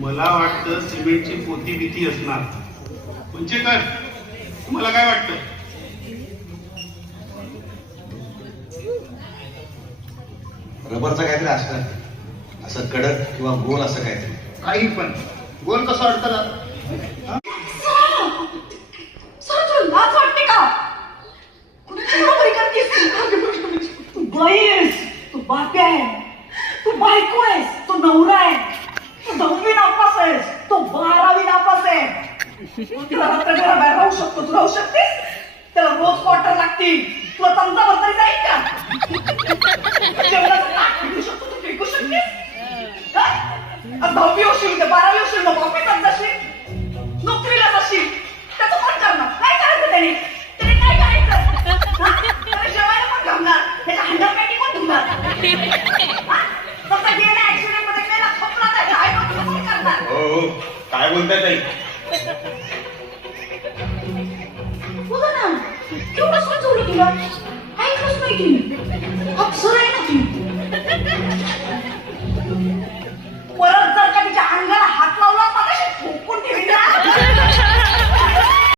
मला वाटतं सिमेंटची पोती भीती असणार. म्हणजे काय तुम्हाला काय वाटतं? रबरचं काहीतरी असणार, असं कडक किंवा गोल असं काहीतरी. काही पण गोल कसं अडकला? लाज वाटते का? कुणाची बरोबरी करतेस? तू बाई आहेस, तू बाप्या आहे, तू बायको आहेस, तू नवरा आहे, तू 10वी नापास आहेस, तू 12वी नापास आहे. तुला रात्रभर बाहेर राहू शकतो, तू राहू शकतेस? त्याला रोज क्वार्टर लागतील. तुला चमचा बसता जाईल का? जेवणाचं ताट फेकू शकतो, तू फेकू शकतेस? 10वी होशील, 12वी होशील, मग ऑफिसात जाशील, नोकरीला जाशील. त्याचं कोण करणार? काय करायचं त्याने? त्याने काय करायचं? त्याला जेवायला कोण घालणार? त्याच्या हंडरपॅटी कोण धुणार? तसं गेल्या ऍक्सिडेंटमध्ये गेला खपला त्याच्या आई बाबा कोण करणार? हो काय बोलताय ताई? बघा ना, केवढं समजवलं तुला, ऐकलंच नाही की. अप्सरा आहे ना ती.